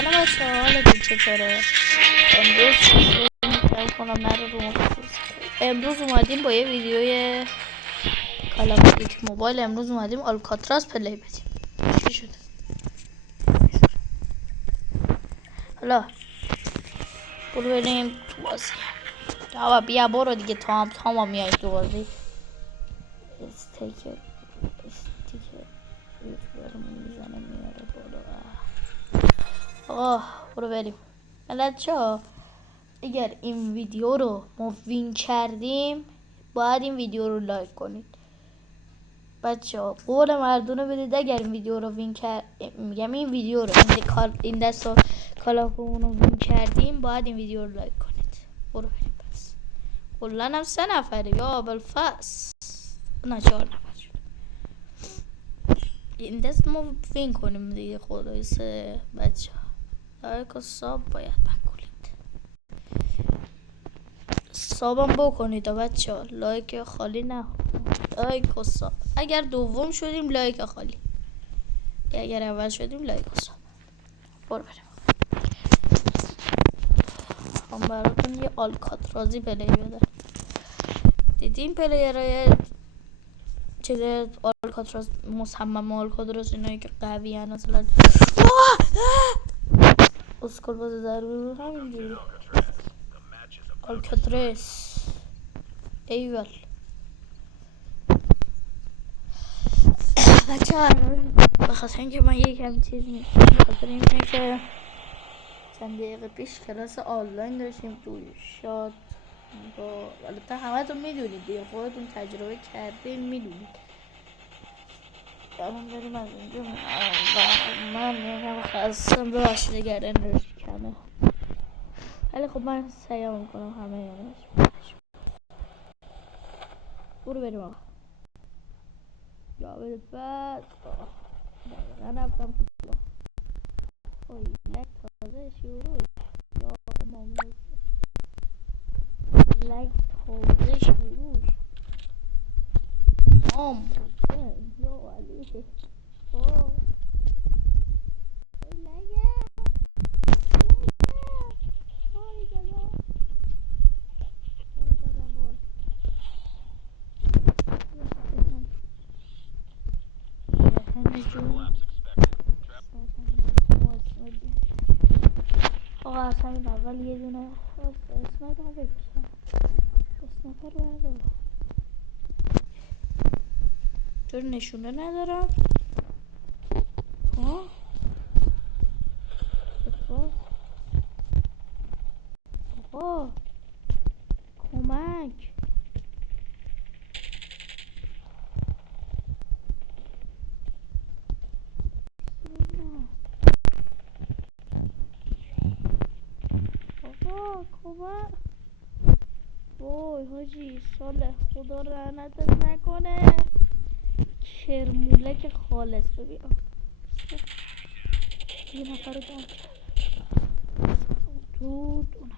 سلام بچه ها، حالتون چطوره؟ امروز فکر کنم نره رو مخصوص. امروز اومدیم با یه ویدیوی کال آف دیوتی موبایل. امروز اومدیم آلکاتراز پلی بدیم. چی شده؟ حالا برو بریم تو بازی. بابا بیا برو دیگه، تام میای تو بازی. استیکر یوتیوبرمون میزنه میاره بالا. آقا برو بریم. بچه ها اگر این ویدیو رو ما وین کردیم باید این ویدیو رو لایک کنید. بچه ها قول مردونه بدید اگر این ویدیو رو وین میگم این ویدیو رو این دست رو کالاپمون رو وین کردیم باید این ویدیو رو لایک کنید. برو بریم. پس کلن هم 3 نفره یا بالفاس، نه 4 نفر شد. این دست ما وین کنیم دیگه. خلاصه بچه ها لایک و ساب باید بکنید. سابم بکنید بچه ها، لایک خالی نه، لایک و ساب. اگر دوم شدیم لایک خالی، اگر اول شدیم لایک و ساب. برو بریم. هم براتون یه آلکاترازی پلی بدم. دیدین پلیرهای چیز آلکاتراز، مصمم آلکاتراز، اینایی که قوی هن مثلا اسکل باز در برون همینجوری آلکاتراز ایول. بچه ها بخاطر اینکه من یکم چیز نیستم، بخاطر اینه که چند دقیقه پیش کلاس آنلاین داشتیم توی شاد با البته همه تون میدونید دیگه، خودتون تجربه کردین میدونید. الان داریم از اینجا من یکم خستم، ببخشید اگر انرژی کمه، ولی خب من سعی میکنم همه انرژی باشم. برو بریم آقا. یا بده بعد دقیقا رفتم تو پلا. لک تازه شروع یا امام لک تازه شروع یا علی اوه لگه وای دادا وای همه جون آقا از همین اول یه دونه اسمت هم بکشم. اسنپر بردارم چون نشونه ندارم. ها آقا کمک. آقا کمک. وای حاجی سال خدا لعنتت نکنه. کرمولک خالص. ببین یه نفر رو دام کرد تو دو نفر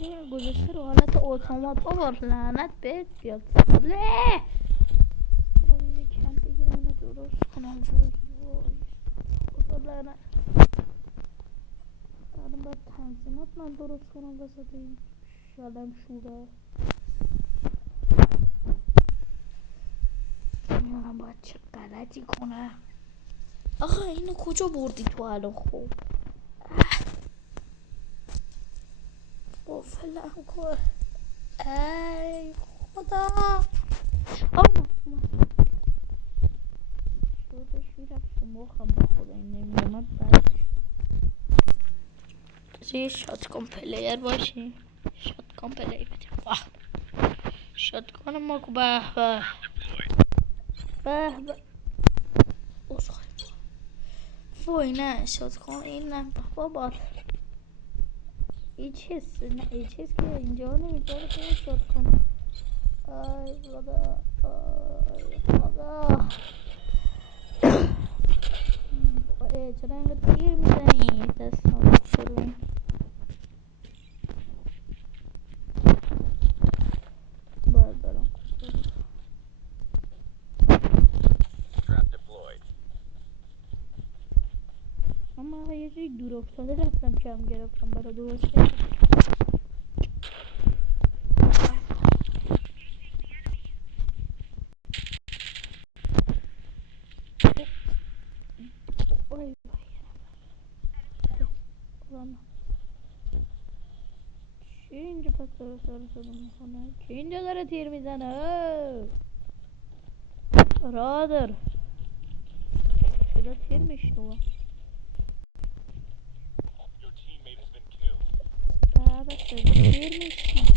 این گذاشته رو حالت اتومات. بابا لعنت بهت بیاد ساله. برم یه کم بگیرم اینو درست کنم. وای خدا لعنت. الان باید تنظیمات من درست کنم وسط این شلم شوره. میدونم باید چه غلطی کنم. آخه اینو کجا بردی تو الان؟ خوب قفلم کن. ای خدا شدش میرم تو مخم. با خدا این نمیامد بعد یه شاتگان پلیر باشی. شاتگان پلیر بدیم. واه شاتگان ما که به به به به اوزخای. وای نه شاتگان این نه بابا ایچ هست نه ایچ هست که اینجا نمیذاره که شاتگان. ای خدا ای خدا. چرا اینقدر دیر میزنی؟ دست نامت شروع. باید برم اما یه جایی دور افتاده رفتم کم گرفتم برای درست کردم. وای وای چی اینجا پس داره سر میکنه؟ چی اینجا داره تیر میزنه؟ برادر صدا تیر میشنوه. بابا صدا تیر میشنوه.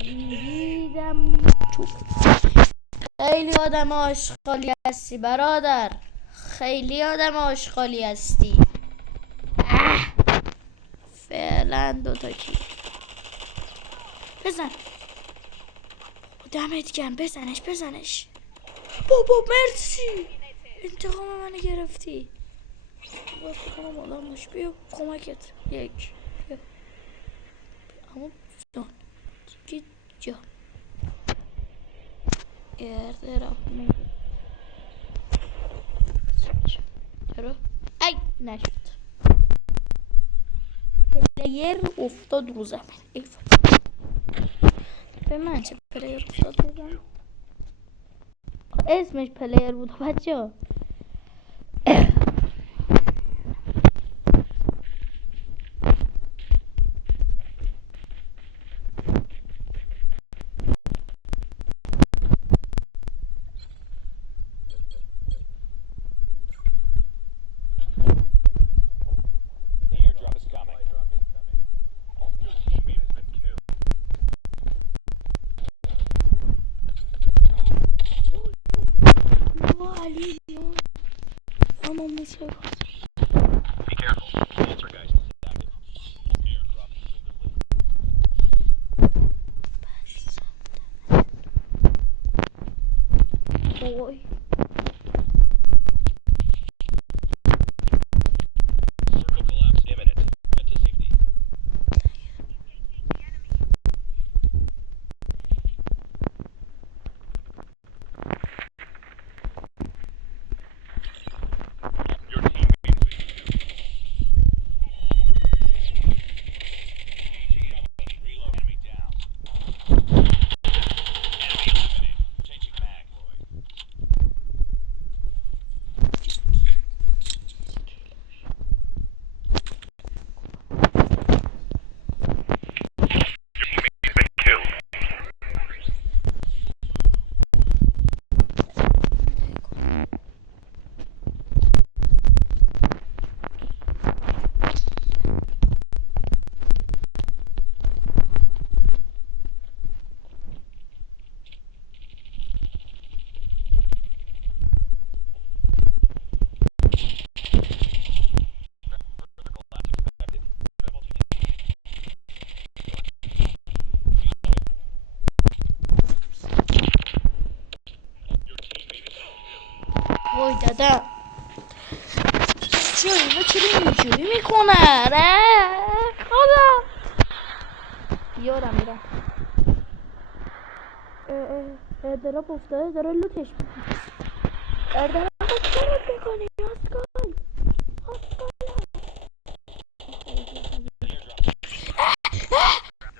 دیدم تو خیلی آدم آشغالی هستی برادر، خیلی آدم آشغالی هستی. فعلا دوتا کی بزن. دمت گرم، بزنش. بابا مرسی، انتقام منو گرفتی. باز کنم آدم باش، بیا کمکت. یک بیا اما جان دیگه جان گرده رفت میگه چرا؟ ای نشد، پلیر افتاد رو زمین. به من چه پلیر افتاد رو زمین؟ اسمش پلیر بود بچه ها. علی اما میشه وای وای دادا چرا اینا چرا اینجوری میکنن؟ خدا یارم میرم. اردراپ افتاده داره لوتش میکنه. اردراپ چرا میکنی؟ اسکال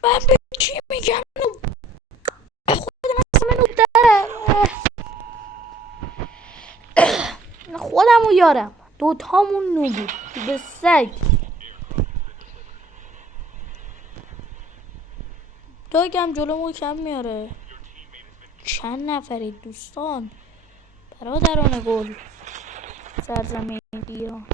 من به چی میگم؟ خودم اسم نوب داره خودم و یارم دوتامون نوبی به سگ. داگم جلومو کم میاره. چند نفرید دوستان برادران گل سرزمین ایران؟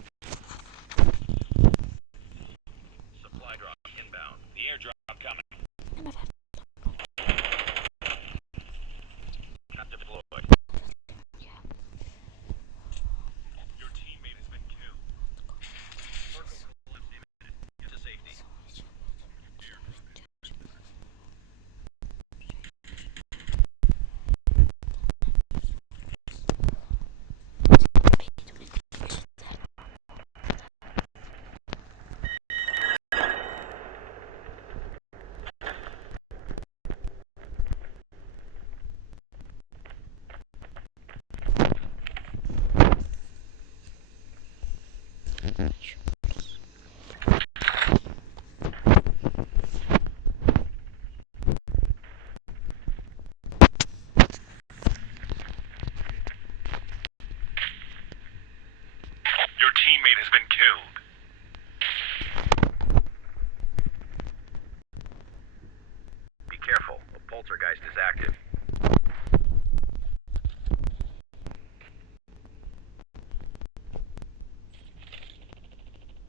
is active.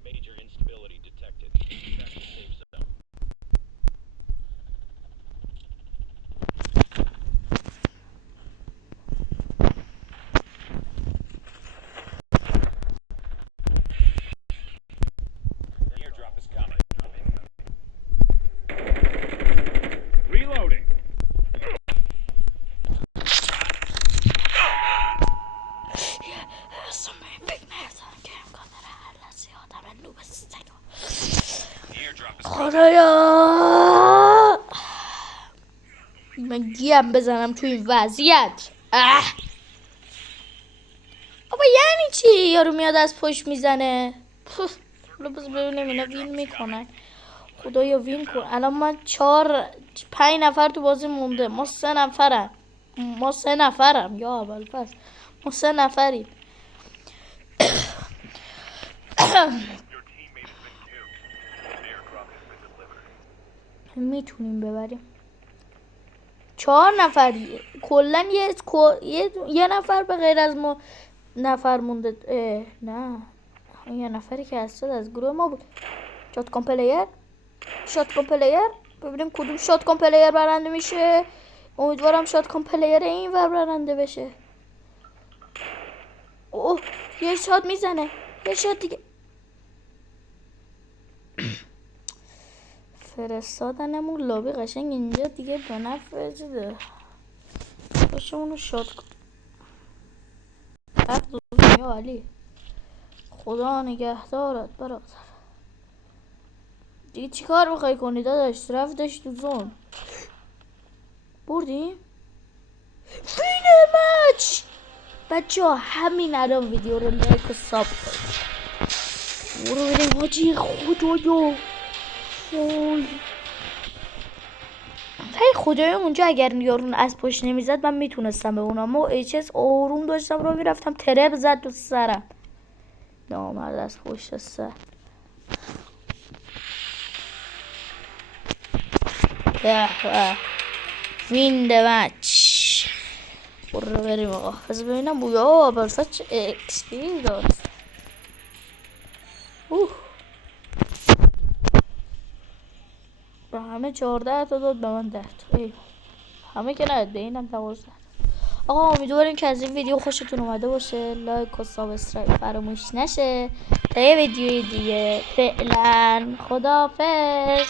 Major instability detected. Track to safe zone. The airdrop is coming. Reloading. The airdrop is coming. خدایا من گیم بزنم تو این وضعیت. بابا یعنی چی یارو میاد از پشت میزنه؟ حالا بذار ببینیم اینا وین میکنن. خدایا وین کن. الان من 5 نفر تو بازی مونده. ما 3 نفرم یا اول پس ما 3 نفریم. میتونیم ببریم. 4 نفر کلا یه نفر به غیر از ما نفر مونده. نه یه نفری که هست از گروه ما بود. شات کن پلیر ببینیم کدوم شات کن پلیر برنده میشه. امیدوارم شات کن پلیر این ور برنده بشه. اوه یه شات میزنه. یه شات دیگه فرستادنمون لابی قشنگ اینجا دیگه به نفع شده. باشه اونو شات کن. رفت دنیا علی. خدا نگهدارت برادر. دیگه چی کار میخوای کنی داداش؟ رفتش تو زون. بردیم؟ فینال مچ. بچه ها همین الان ویدیو رو لایک و ساب کنید. برو بریم حاجی. خدایا خدایا اونجا اگر یارون از پشت نمیزد من میتونستم به اونم. ما ایچس آروم داشتم رو میرفتم ترپ زد تو سرم. نامرد از پشت سر. وین مچ. برو بریم آقا. بذار ببینم بویا برفت چه اکسپی داد. به همه 14 تا داد، به من 10 تا. همه که نداد، به اینم 12. آقا امیدواریم که از این ویدیو خوشتون اومده باشه. لایک و سابسکرایب فراموش نشه تا یه ویدیوی دیگه. فعلا خداحافظ.